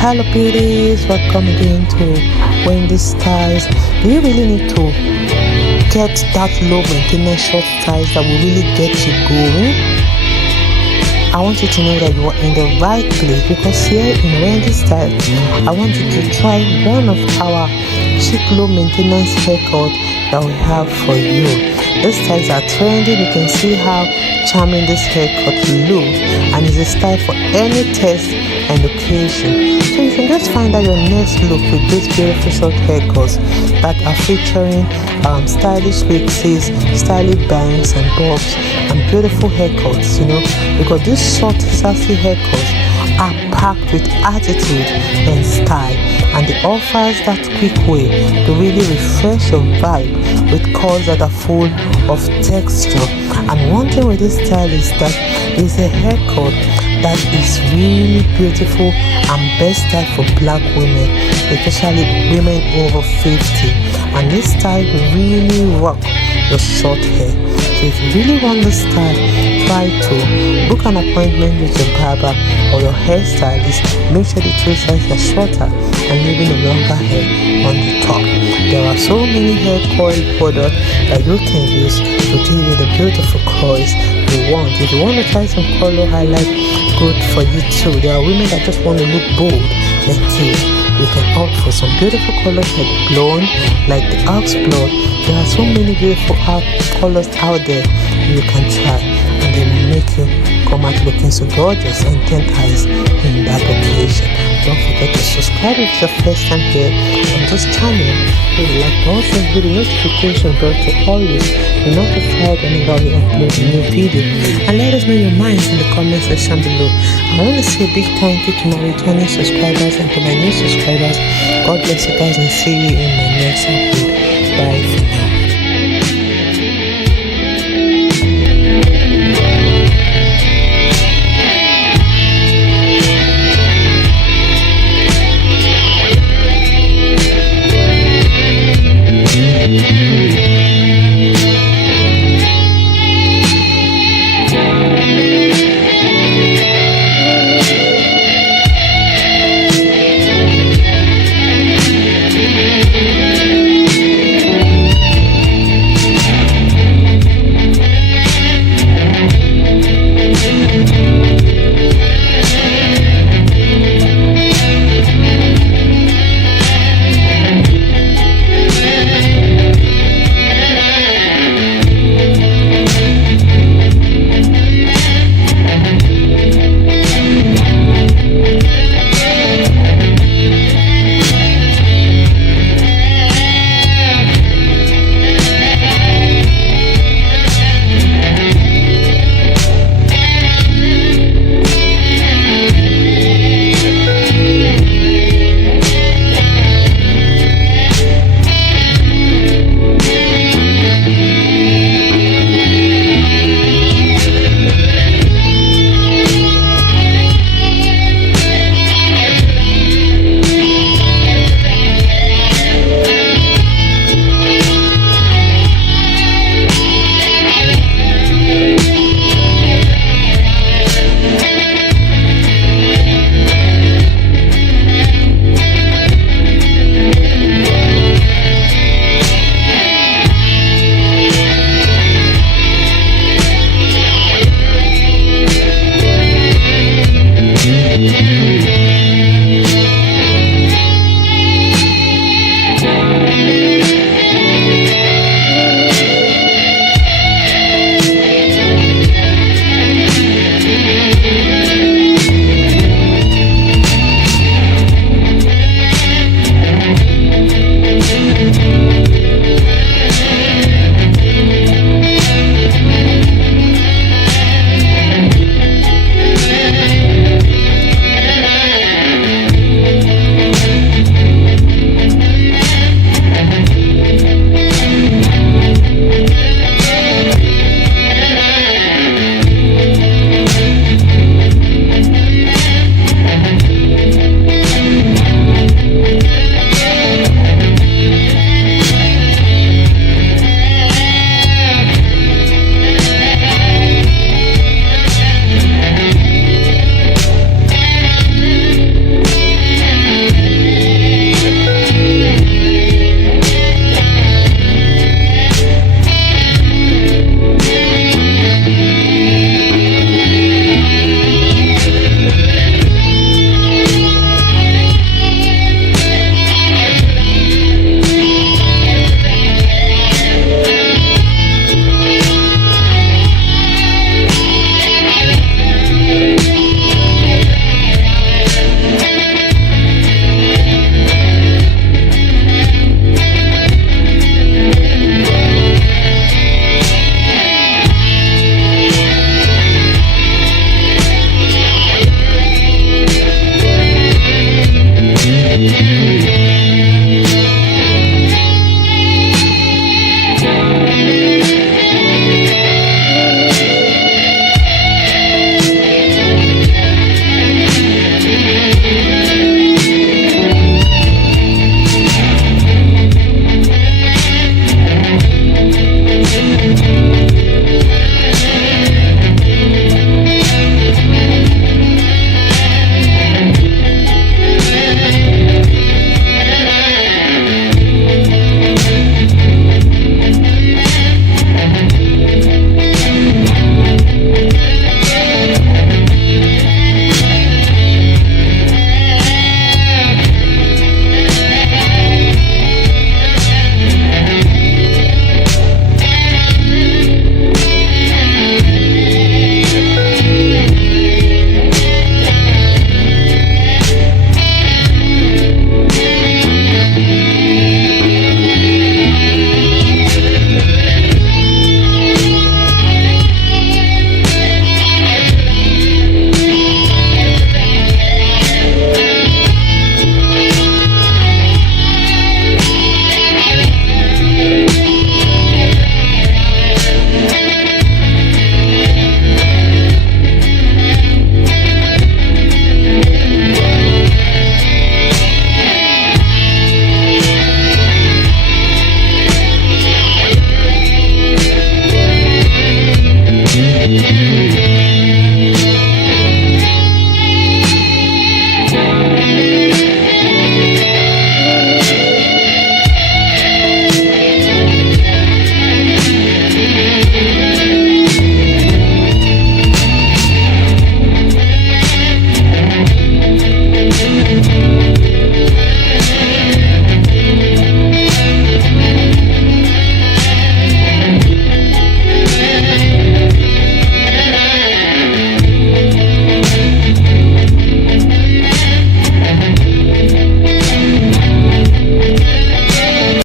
Hello beauties, welcome again to Wendy Styles. Do you really need to get that low maintenance short styles that will really get you going? I want you to know that you are in the right place, because here in Wendy Styles, I want you to try one of our cheap low maintenance haircut that we have for you. These styles are trending. You can see how charming this haircut looks, and it's a style for any taste and occasion. So you can just find out your next look with these beautiful short haircuts that are featuring stylish wigs, stylish bangs and bobs, and beautiful haircuts, because these short sassy haircuts are packed with attitude and style, and it offers that quick way to really refresh your vibe with curls that are full of texture. And one thing with this style is that it's a haircut that is really beautiful and best style for black women, especially women over 50. And this style will really rock your short hair. So if you really want this style, try to book an appointment with your barber or your hairstylist. Make sure the two sides are shorter and leaving a longer hair on the top. There are so many hair coil products that you can use to give you the beautiful coils you want. If you want to try some color highlight, good for you too. There are women that just want to look bold like you can opt for some beautiful colors like blonde, like the ox blood. There are so many beautiful colors out there you can try, and they will make you come out looking so gorgeous and 10 eyes in that occasion. Don't forget to subscribe if it's your first time here on this channel. If you like to also hit the notification bell to always be notified whenever we upload a new video, and let us know your minds in the comment section below. I want to say a big thank you to my returning subscribers and to my new subscribers. God bless you guys, and see you in my next upload. Bye for now.